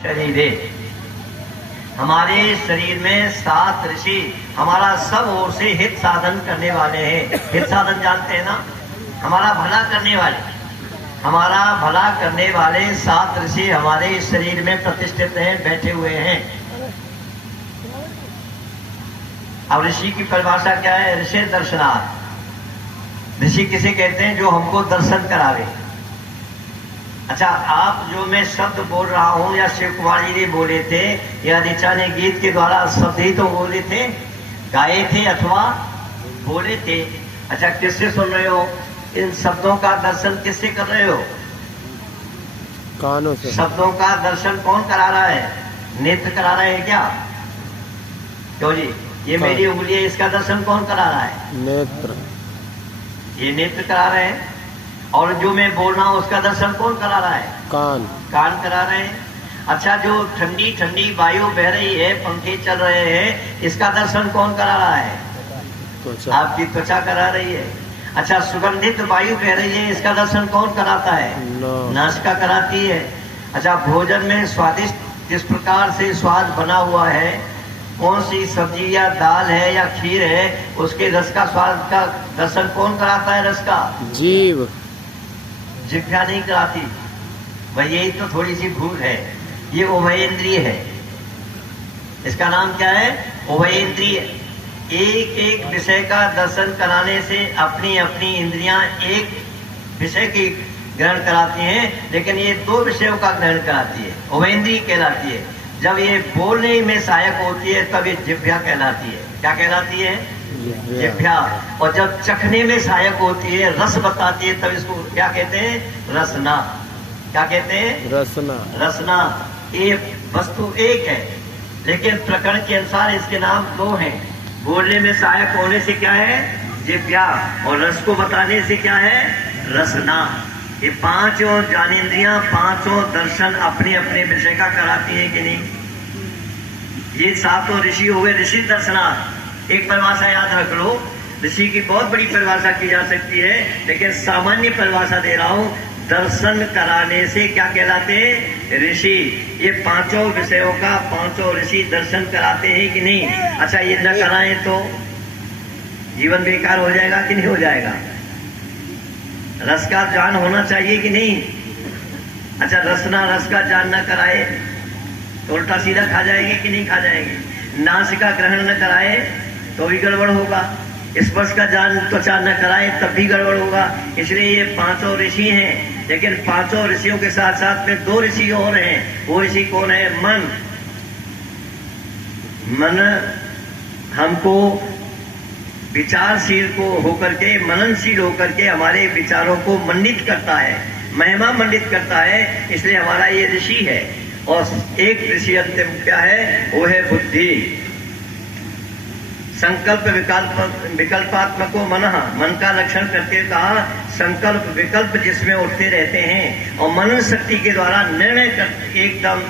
शरीरे, हमारे शरीर में 7 ऋषि हमारा सब ओर से हित साधन करने वाले हैं। हित साधन जानते हैं ना, हमारा भला करने वाले, हमारा भला करने वाले 7 ऋषि हमारे शरीर में प्रतिष्ठित हैं, बैठे हुए हैं। अब ऋषि की परिभाषा क्या है? ऋषि दर्शनार्थ। ऋषि किसे कहते हैं? जो हमको दर्शन करावे। अच्छा, आप जो मैं शब्द बोल रहा हूं या शिव कुमार जी ने बोले थे या ऋचा ने गीत के द्वारा शब्द ही तो बोले थे, गाए थे अथवा बोले थे। अच्छा, किससे सुन रहे हो? इन शब्दों का दर्शन किससे कर रहे हो? कानों से। शब्दों का दर्शन कौन करा रहा है? नेत्र करा रहे हैं क्या? क्यों जी? ये मेरी उंगली है, इसका दर्शन कौन करा रहा है? नेत्र। ये नेत्र करा रहे हैं। और जो मैं बोल रहा हूं उसका दर्शन कौन करा रहा है? कान। कान करा रहे हैं। अच्छा, जो ठंडी ठंडी वायु बह रही है, पंखे चल रहे हैं, इसका दर्शन कौन करा रहा है? त्वचा। आपकी त्वचा करा रही है। अच्छा, सुगंधित वायु बह रही है, इसका दर्शन कौन कराता है? नासिका कराती है। अच्छा, भोजन में स्वादिष्ट जिस प्रकार से स्वाद बना हुआ है, कौन सी सब्जी या दाल है या खीर है, उसके रस का स्वाद का दर्शन कौन कराता है? रस का जीव। जिह्वा नहीं कराती। वही, यही तो थोड़ी सी भूल है। ये उभयेंद्रिय है। इसका नाम क्या है? उभयेंद्रिय। एक एक विषय का दर्शन कराने से अपनी अपनी इंद्रियां एक विषय की ग्रहण कराती हैं, लेकिन ये 2 विषयों का ग्रहण कराती है, उभयेंद्रिय कहलाती है। जब ये बोलने में सहायक होती है तब ये जिह्वा कहलाती है। क्या कहलाती है? जिह्वा। और जब चखने में सहायक होती है, रस बताती है, तब इसको क्या कहते हैं? रसना। क्या कहते हैं? रसना। रसना। ये वस्तु एक है, लेकिन प्रकरण के अनुसार इसके नाम 2 हैं। बोलने में सहायक होने से क्या है? जिह्वा। और रस को बताने से क्या है? रसना। ये 5 ज्ञानेंद्रियां, 5 दर्शन अपने अपने विषय का कराती है कि नहीं? ये 7 ऋषि हो गए ऋषि दर्शनार्थ। एक परिभाषा याद रख लो, ऋषि की बहुत बड़ी परिभाषा की जा सकती है, लेकिन सामान्य परिभाषा दे रहा हूं। दर्शन कराने से क्या कहलाते हैं? ऋषि। ये 5 विषयों का 5 ऋषि दर्शन कराते हैं कि नहीं? अच्छा, ये न कराएं तो जीवन बेकार हो जाएगा कि नहीं हो जाएगा? रस का ज्ञान होना चाहिए कि नहीं? अच्छा, रस का ज्ञान न कराए तो उल्टा सीधा खा जाएंगे कि नहीं खा जाएंगे? नासिका ग्रहण न कराए तो भी गड़बड़ होगा। स्पर्श का ज्ञान त्वचा न कराए तब भी गड़बड़ होगा। इसलिए ये 5 ऋषि हैं, लेकिन 5 ऋषियों के साथ साथ में 2 ऋषि और हैं। वो ऋषि कौन है? मन। मन हमको विचारशील को होकर के, मननशील होकर के हमारे विचारों को मंडित करता है, महिमा मंडित करता है। इसलिए हमारा ये ऋषि है। और एक ऋषि अंतिम क्या है? वो है बुद्धि। संकल्प विकल्पात्मको मनः। मन का लक्षण करके कहा संकल्प विकल्प जिसमें उठते रहते हैं, और मनन शक्ति के द्वारा निर्णय कर एकदम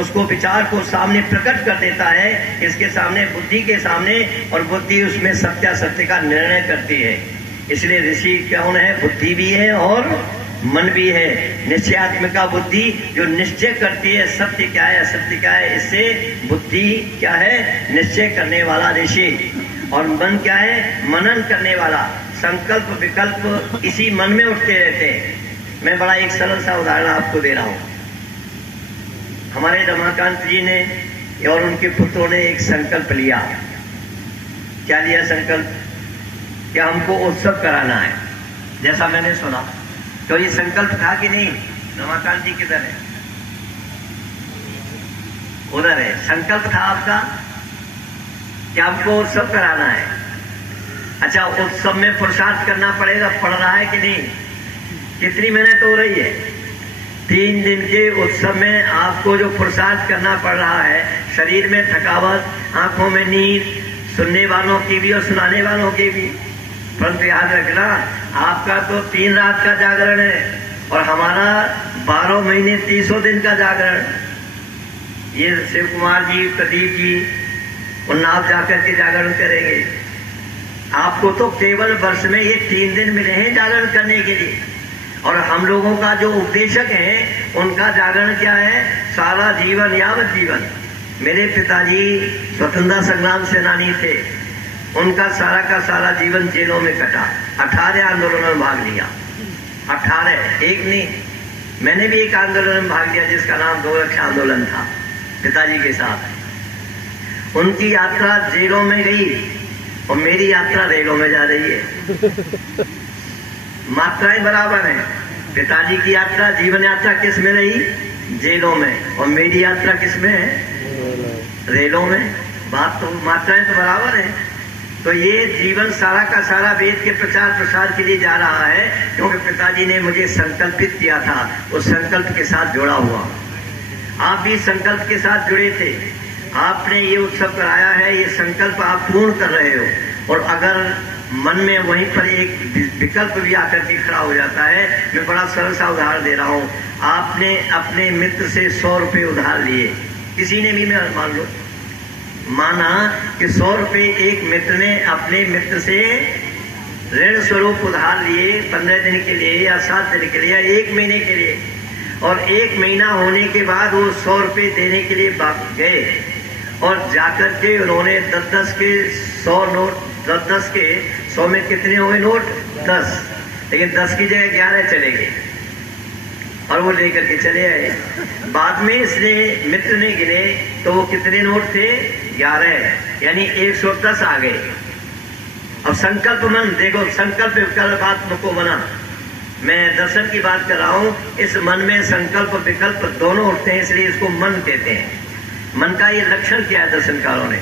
उसको विचार को सामने प्रकट कर देता है, इसके सामने, बुद्धि के सामने, और बुद्धि उसमें सत्यासत्य का निर्णय करती है। इसलिए ऋषि कौन है? बुद्धि भी है और मन भी है। निश्चयात्मिका बुद्धि जो निश्चय करती है सत्य क्या है असत्य क्या है, इससे बुद्धि क्या है? निश्चय करने वाला ऋषि। और मन क्या है? मनन करने वाला। संकल्प विकल्प इसी मन में उठते रहते हैं। मैं बड़ा एक सरल सा उदाहरण आपको दे रहा हूं। हमारे रमाकांत जी ने और उनके पुत्रों ने एक संकल्प लिया। क्या लिया संकल्प? क्या हमको उत्सव कराना है, जैसा मैंने सुना। तो ये संकल्प था कि नहीं? रमाकांत जी किधर है? उधर है। संकल्प था आपका कि हमको उत्सव कराना है। अच्छा, उत्सव में पुरुषार्थ करना पड़ेगा, पड़ रहा है कि नहीं? कितनी मेहनत हो रही है? 3 दिन के उत्सव में आपको जो पुरुषार्थ करना पड़ रहा है, शरीर में थकावट, आंखों में नींद, सुनने वालों की भी और सुनाने वालों की भी। परंतु याद रखना, आपका तो 3 रात का जागरण है और हमारा 12 महीने 30 दिन का जागरण। ये शिव कुमार जी, प्रदीप जी, उन्नाव जाकर के जागरण करेंगे। आपको तो केवल वर्ष में ये 3 दिन मिले हैं जागरण करने के लिए। और हम लोगों का जो उपदेशक है, उनका जागरण क्या है? सारा जीवन, यावत जीवन, मेरे पिताजी स्वतंत्रता संग्राम सेनानी थे, उनका सारा का सारा जीवन जेलों में कटा। 18 आंदोलनों में भाग लिया, 18, एक नहीं। मैंने भी एक आंदोलन में भाग लिया जिसका नाम गोरक्षा आंदोलन था, पिताजी के साथ। उनकी यात्रा जेलों में गई और मेरी यात्रा रेलों में जा रही है। मात्राएं बराबर हैं। पिताजी की यात्रा, जीवन यात्रा किस में रही? जेलों में। और मेरी यात्रा किस में है? रेलों में। बात तो, मात्राएं तो बराबर है। तो ये जीवन सारा का सारा वेद के प्रचार प्रसार के लिए जा रहा है, क्योंकि पिताजी ने मुझे संकल्पित किया था, उस संकल्प के साथ जुड़ा हुआ। आप भी संकल्प के साथ जुड़े थे, आपने ये उत्सव कराया है, ये संकल्प आप पूर्ण कर रहे हो। और अगर मन में वहीं पर एक विकल्प भी आकर के खड़ा हो जाता है, मैं बड़ा सरल सा उदाहरण दे रहा हूँ। आपने अपने मित्र से 100 रुपये उधार लिए, किसी ने भी, मान लो माना कि 100 रुपये एक मित्र ने अपने मित्र से ऋण स्वरूप उधार लिए 15 दिन के लिए या 7 दिन के लिए या 1 महीने के लिए, और 1 महीना होने के बाद वो 100 रुपये देने के लिए गए और जाकर के उन्होंने 10-10 के 100 नोट, 10-10 के 100 में कितने हो गए नोट? 10, लेकिन 10 की जगह 11 चले गए और वो लेकर के चले आए। बाद में इसने मित्र ने गिने तो वो कितने नोट थे? 11, यानी 110 आ गए। अब संकल्प मन देखो, संकल्प विकल्प को बना, मैं दर्शन की बात कर रहा हूं। इस मन में संकल्प विकल्प दोनों उठते हैं, इसलिए इसको मन कहते हैं। मन का ये लक्षण क्या है दर्शनकारों ने?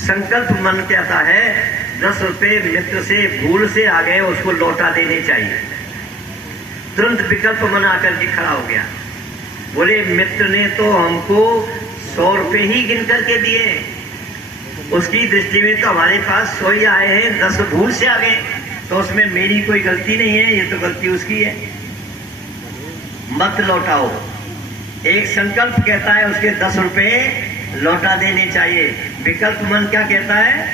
संकल्प मन कहता है 10 रुपये मित्र से भूल से आ गए, उसको लौटा देने चाहिए। तुरंत विकल्प मन आकर के खड़ा हो गया, बोले मित्र ने तो हमको 100 रुपये ही गिन करके दिए, उसकी दृष्टि में तो हमारे पास 100 ही आए हैं, 10 भूल से आ गए, तो उसमें मेरी कोई गलती नहीं है, ये तो गलती उसकी है, मत लौटाओ। एक संकल्प कहता है उसके 10 रुपये लौटा देने चाहिए, विकल्प मन क्या कहता है?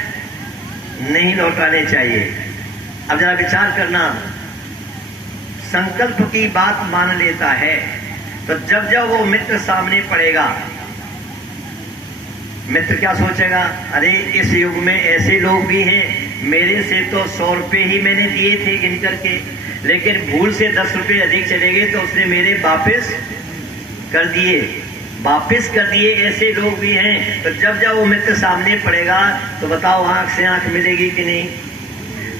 नहीं लौटाने चाहिए। अब जरा विचार करना, संकल्प की बात मान लेता है तो जब जब वो मित्र सामने पड़ेगा, मित्र क्या सोचेगा? अरे इस युग में ऐसे लोग भी हैं, मेरे से तो 100 रुपये ही मैंने दिए थे गिन करके, लेकिन भूल से 10 रुपये अधिक चले गए तो उसने मेरे वापस कर दिए, ऐसे लोग भी हैं। तो जब जब वो मित्र सामने पड़ेगा तो बताओ आंख से आंख मिलेगी कि नहीं?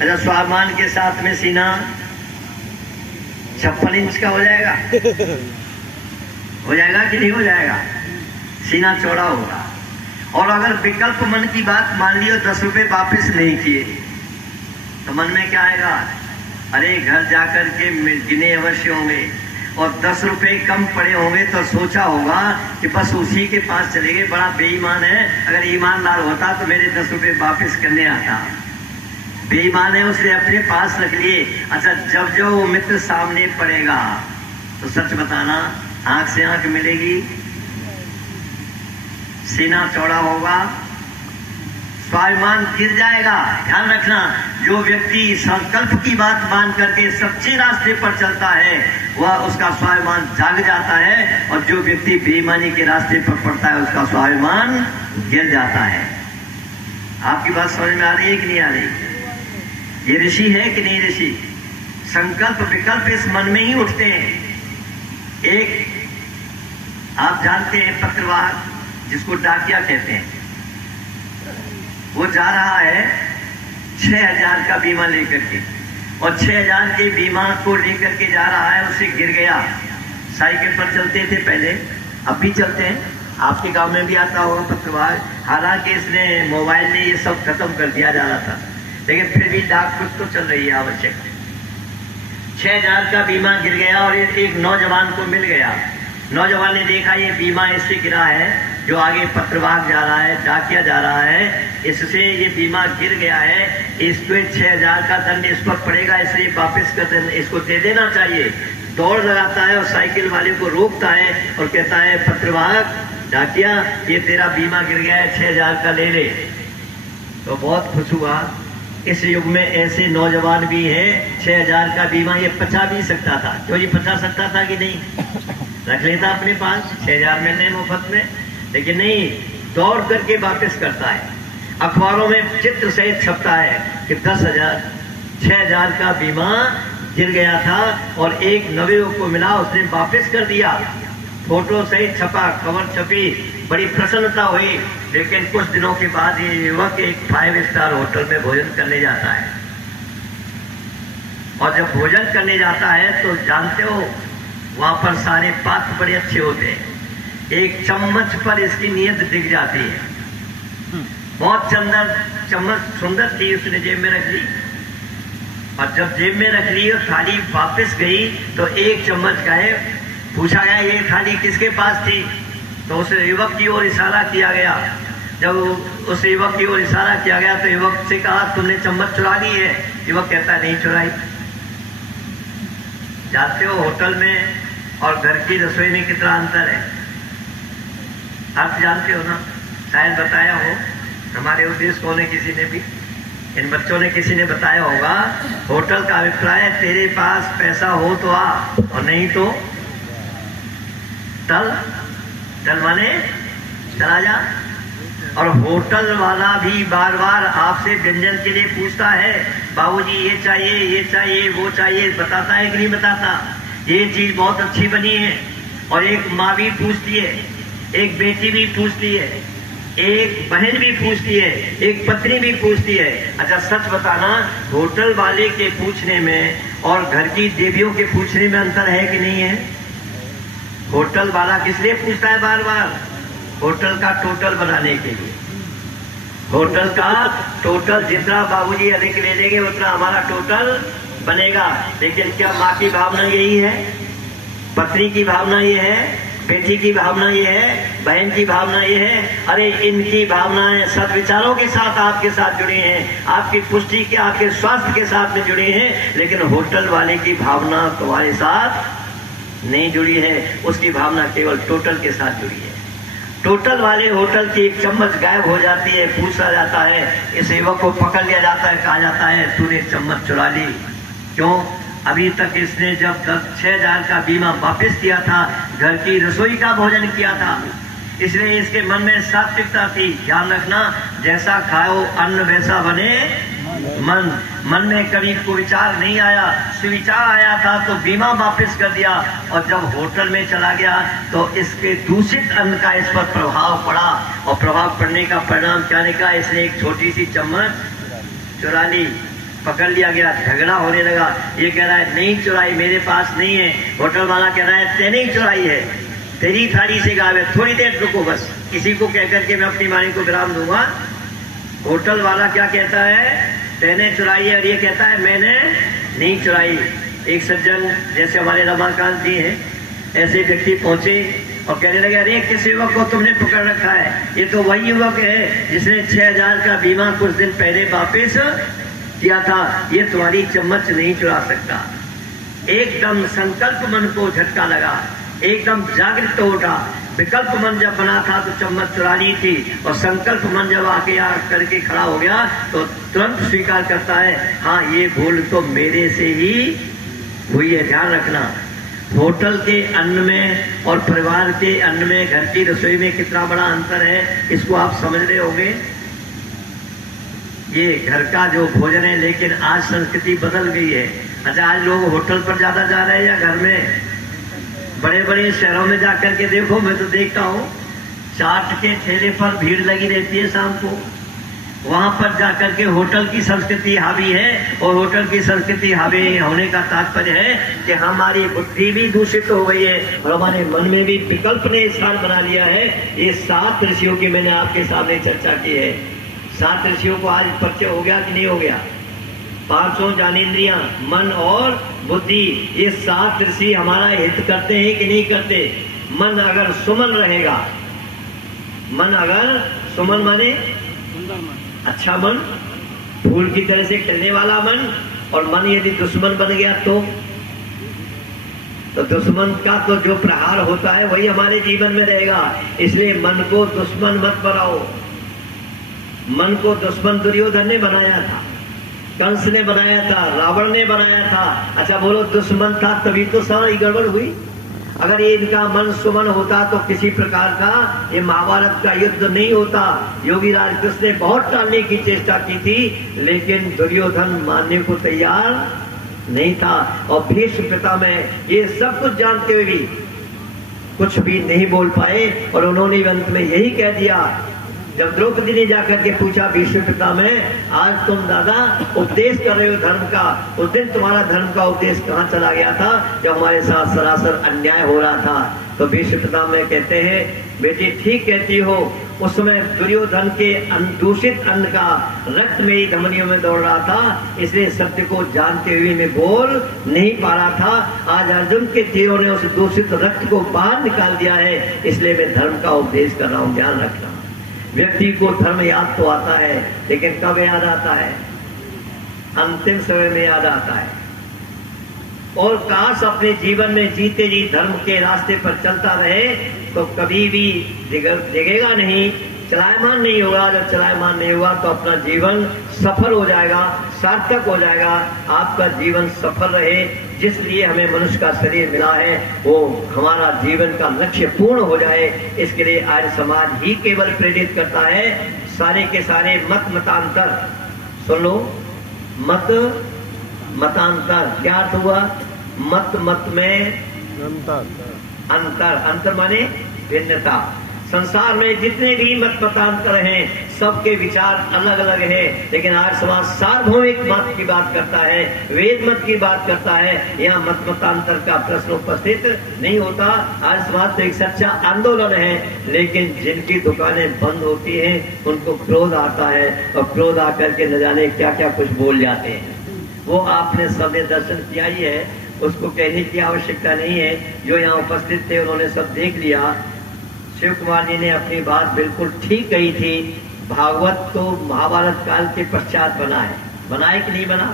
अच्छा, स्वाभिमान के साथ में सीना 56 इंच का हो जाएगा? हो जाएगा कि नहीं हो जाएगा? सीना चौड़ा होगा। और अगर विकल्प मन की बात मान ली और 10 रुपये वापस नहीं किए तो मन में क्या आएगा? अरे घर जाकर के गिने अवश्य होंगे, और 10 रुपये कम पड़े होंगे तो सोचा होगा कि बस उसी के पास चले गए, बड़ा बेईमान है, अगर ईमानदार होता तो मेरे 10 रुपये वापस करने आता। बेईमान है, उसने अपने पास रख लिए। अच्छा, जब जो वो मित्र सामने पड़ेगा तो सच बताना, आंख से आंख मिलेगी, सीना चौड़ा होगा, स्वाभिमान गिर जाएगा। ध्यान रखना, जो व्यक्ति संकल्प की बात मान करके सच्चे रास्ते पर चलता है वह उसका स्वाभिमान जाग जाता है, और जो व्यक्ति बेईमानी के रास्ते पर पड़ता है उसका स्वाभिमान गिर जाता है। आपकी बात समझ में आ रही है कि नहीं आ रही? ये ऋषि है कि नहीं ऋषि? संकल्प विकल्प इस मन में ही उठते हैं। एक आप जानते हैं पत्रवाहक, जिसको डाकिया कहते हैं, वो जा रहा है 6000 का बीमा लेकर के, और 6000 के बीमा को लेकर के जा रहा है, उससे गिर गया। साइकिल पर चलते थे पहले, अब भी चलते हैं, आपके गांव में भी आता होगा पत्रवाहक। हालांकि इसने मोबाइल ने ये सब खत्म कर दिया जा रहा था, लेकिन फिर भी डाक कुछ तो चल रही है आवश्यक। 6000 का बीमा गिर गया और एक नौजवान को मिल गया। नौजवान ने देखा ये बीमा इससे गिरा है, जो आगे पत्रवाहक जा रहा है, डाकिया जा रहा है, इससे ये बीमा गिर गया है, इसको 6000 का दंड इस पर पड़ेगा, इसलिए वापस कर देना, इसको दे देना चाहिए। दौड़ लगाता है और साइकिल वाले को रोकता है और कहता है पत्रवाहक, डाकिया, ये तेरा बीमा गिर गया है, 6000 का ले ले। तो बहुत खुश हुआ। इस युग में ऐसे नौजवान भी हैं, 6000 का बीमा ये पचा भी सकता था। क्यों ये पचा सकता था कि नहीं? रख लेता अपने पास, 6,000 मिलने मुफ्त में, लेकिन नहीं, दौड़ करके वापस करता है। अखबारों में चित्र सहित छपता है कि 10,000 6,000 का बीमा गिर गया था और एक नवयुवक को मिला, उसने वापस कर दिया। फोटो सहित छपा, खबर छपी, बड़ी प्रसन्नता हुई। लेकिन कुछ दिनों के बाद ये युवक एक 5 स्टार होटल में भोजन करने जाता है, और जब भोजन करने जाता है तो जानते हो वहां पर सारे पात्र बड़े अच्छे होते हैं। एक चम्मच पर इसकी नीयत दिख जाती है, बहुत चम्मच सुंदर थी, उसने जेब में रख ली, और जब जेब में रख ली और थाली वापस गई तो एक चम्मच गायब। पूछा गया ये थाली किसके पास थी, तो उस युवक की ओर इशारा किया गया। जब उस युवक की ओर इशारा किया गया तो युवक से कहा तुमने चम्मच चुरा ली है। युवक कहता है नहीं चुराई। जाते हो होटल में और घर की रसोई में कितना अंतर है, आप जानते हो ना, शायद बताया हो हमारे उद्देश्य को ने किसी ने भी, इन बच्चों ने किसी ने बताया होगा। होटल का अभिप्राय है तेरे पास पैसा हो तो आ, और नहीं तो चल माने चला जा। और होटल वाला भी बार बार आपसे व्यंजन के लिए पूछता है, बाबूजी ये चाहिए वो चाहिए, बताता है कि नहीं बताता, ये चीज बहुत अच्छी बनी है। और एक माँ भी पूछती है, एक बेटी भी पूछती है, एक बहन भी पूछती है, एक पत्नी भी पूछती है। अच्छा सच बताना, होटल वाले के पूछने में और घर की देवियों के पूछने में अंतर है कि नहीं है? होटल वाला किस लिए पूछता है बार बार? होटल का टोटल बनाने के लिए। होटल का टोटल जितना बाबूजी अधिक ले लेंगे उतना हमारा टोटल बनेगा। लेकिन क्या माँ की भावना यही है, पत्नी की भावना ये है, बेटी की भावना ये है, बहन की भावना ये है? अरे इनकी भावनाएं सद्विचारों के साथ आपके साथ जुड़ी हैं, आपकी पुष्टि के, आपके स्वास्थ्य के साथ में जुड़ी हैं। लेकिन होटल वाले की भावना तुम्हारे साथ नहीं जुड़ी है, उसकी भावना केवल टोटल के साथ जुड़ी है। टोटल वाले होटल की एक चम्मच गायब हो जाती है, पूछा जाता है, इस युवक को पकड़ लिया जाता है, कहा जाता है तूने चम्मच चुरा ली। क्यों? अभी तक इसने जब 6,000 का बीमा वापस किया था, घर की रसोई का भोजन किया था, इसलिए इसके मन में सात्विकता थी। ध्यान रखना, जैसा खाओ अन्न वैसा बने मन में कभी कोई विचार नहीं आया, सुविचार आया था तो बीमा वापस कर दिया, और जब होटल में चला गया तो इसके दूषित अन्न का इस पर प्रभाव पड़ा, और प्रभाव पड़ने का परिणाम क्या निकला? इसने एक छोटी सी चम्मच चुरा ली, पकड़ लिया गया, झगड़ा होने लगा। ये कह रहा है नहीं चुराई, मेरे पास नहीं है। होटल वाला कह रहा है तेने ही चुराई है, तेरी थाली से गायब है, थोड़ी देर रुको बस, किसी को कहकर के मैं अपनी वाणी को विराम दूंगा। होटल वाला क्या कहता है? तेने चुराई है, और ये कहता है मैंने नहीं चुराई। एक सज्जन जैसे हमारे रमाकांत जी हैं, ऐसे व्यक्ति पहुंचे और कहने लगे अरे किस युवक को तुमने पकड़ रखा है? ये तो वही युवक है जिसने 6,000 का बीमा कुछ दिन पहले वापस किया था, ये तुम्हारी चम्मच नहीं चुरा सकता। एकदम संकल्प मन को झटका लगा, एकदम जागृत हो उठा। विकल्प मन जब बना था तो चम्मच चुरा ली थी, और संकल्प मन जब आके यहाँ करके खड़ा हो गया तो तुरंत स्वीकार करता है हाँ ये भूल तो मेरे से ही हुई है। ध्यान रखना, होटल के अन्न में और परिवार के अन्न में, घर की रसोई में कितना बड़ा अंतर है, इसको आप समझ रहे होंगे। ये घर का जो भोजन है, लेकिन आज संस्कृति बदल गई है। अच्छा आज लोग होटल पर ज्यादा जा रहे हैं या घर में? बड़े बड़े शहरों में जाकर के देखो, मैं तो देखता हूँ चाट के ठेले पर भीड़ लगी रहती है शाम को, वहां पर जाकर के होटल की संस्कृति हावी है। और होटल की संस्कृति हावी होने का तात्पर्य है कि हमारी बुद्धि भी दूषित हो गई है और हमारे मन में भी विकल्प ने स्थान बना लिया है। ये 7 ऋषियों की मैंने आपके सामने चर्चा की है। 7 ऋषियों को आज परिचय हो गया कि नहीं हो गया? 5 ज्ञानेंद्रियां, मन और बुद्धि, ये 7 ऋषि हमारा हित करते हैं कि नहीं करते? मन अगर सुमन रहेगा, मन अगर सुमन माने अच्छा मन, फूल की तरह से खिलने वाला मन, और मन यदि दुश्मन बन गया तो दुश्मन का तो जो प्रहार होता है वही हमारे जीवन में रहेगा। इसलिए मन को दुश्मन मत बनाओ। मन को दुश्मन दुर्योधन ने बनाया था, कंस ने बनाया था, रावण ने बनाया था। अच्छा बोलो दुश्मन था तभी तो सारी गड़बड़ हुई। अगर ये इनका मन सुमन होता तो किसी प्रकार का ये महाभारत का युद्ध नहीं होता। योगीराज कृष्ण ने बहुत टालने की चेष्टा की थी, लेकिन दुर्योधन मानने को तैयार नहीं था। और भीष्म पितामह ये सब कुछ जानते हुए भी कुछ भी नहीं बोल पाए, और उन्होंने अंत में यही कह दिया। जब द्रौपदी ने जाकर के पूछा भीष्म पितामह, आज तुम दादा उपदेश कर रहे हो धर्म का, उस दिन तुम्हारा धर्म का उपदेश कहाँ चला गया था जब हमारे साथ सरासर अन्याय हो रहा था? तो भीष्म पितामह कहते हैं, बेटी ठीक कहती हो, उस समय दुर्योधन के दूषित अन्न का रक्त मेरी धमनियों में दौड़ रहा था, इसलिए सत्य को जानते हुए मैं बोल नहीं पा रहा था। आज अर्जुन के तीरों ने उस दूषित रक्त को बाहर निकाल दिया है, इसलिए मैं धर्म का उपदेश कर रहा हूँ, ध्यान रखना। व्यक्ति को धर्म याद तो आता है, लेकिन कब याद आता है? अंतिम समय में याद आता है। और काश अपने जीवन में जीते जी धर्म के रास्ते पर चलता रहे तो कभी भी जगेगा नहीं, चलायमान नहीं होगा। जब चलायमान नहीं होगा तो अपना जीवन सफल हो जाएगा, सार्थक हो जाएगा। आपका जीवन सफल रहे, जिस लिए हमें मनुष्य का शरीर मिला है, वो हमारा जीवन का लक्ष्य पूर्ण हो जाए, इसके लिए आर्य समाज ही केवल प्रेरित करता है। सारे के सारे मत मतांतर सुन लो, मत मतांतर क्या अर्थ हुआ? मत मत में अंतर, अंतर माने भिन्नता। संसार में जितने भी मत मतांतर हैं, सबके विचार अलग अलग हैं, लेकिन आज समाज सार्वभौमिक मत की बात करता है, वेद मत की बात करता है। यहाँ मत मतांतर का प्रश्न उपस्थित नहीं होता। आज समाज तो एक सच्चा आंदोलन है, लेकिन जिनकी दुकानें बंद होती हैं उनको क्रोध आता है, और क्रोध आकर के न जाने क्या क्या कुछ बोल जाते हैं। वो आपने सबने दर्शन किया ही है, उसको कहने की आवश्यकता नहीं है। जो यहाँ उपस्थित थे उन्होंने सब देख लिया। शिव कुमार जी ने अपनी बात बिल्कुल ठीक कही थी। भागवत तो महाभारत काल के पश्चात बना है, बनाए कि नहीं बना?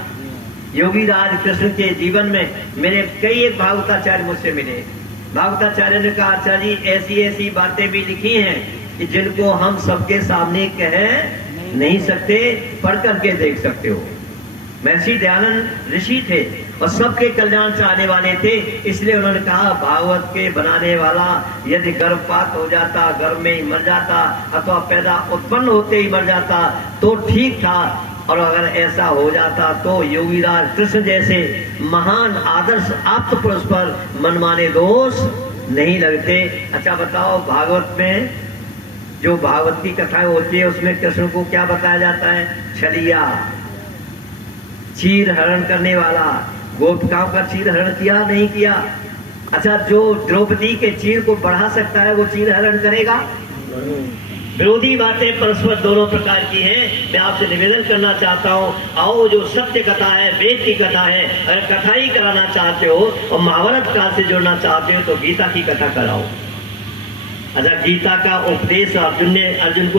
योगीराज कृष्ण के जीवन में मेरे कई एक भागवताचार्य मुझसे मिले। भागवताचार्य ने कहा, आचार्य जी ऐसी ऐसी बातें भी लिखी हैं कि जिनको हम सबके सामने कह नहीं सकते, पढ़ करके देख सकते हो। महर्षि दयानंद ऋषि थे और सबके कल्याण चाहने वाले थे, इसलिए उन्होंने कहा भागवत के बनाने वाला यदि गर्भपात हो जाता, गर्भ में ही मर जाता, अथवा पैदा उत्पन्न होते ही मर जाता तो ठीक था, और अगर ऐसा हो जाता तो योगीराज कृष्ण जैसे महान आदर्श आप्त पुरुष पर मनमाने दोष नहीं लगते। अच्छा बताओ, भागवत में जो भागवत की कथाएं होती है उसमें कृष्ण को क्या बताया जाता है? छलिया, चीर हरण करने वाला। गोपिकाओं का चीर हरण किया नहीं किया? अच्छा, जो द्रौपदी के चीर को बढ़ा सकता है वो चीर हरण करेगा? विरोधी बातें परस्पर दोनों प्रकार की हैं। मैं आपसे निवेदन करना चाहता हूँ, आओ जो सत्य कथा है, वेद की कथा है, अगर कथा ही कराना चाहते हो और महाभारत काल से जोड़ना चाहते हो तो गीता की कथा कराओ। अच्छा, गीता का उपदेश अर्जुन को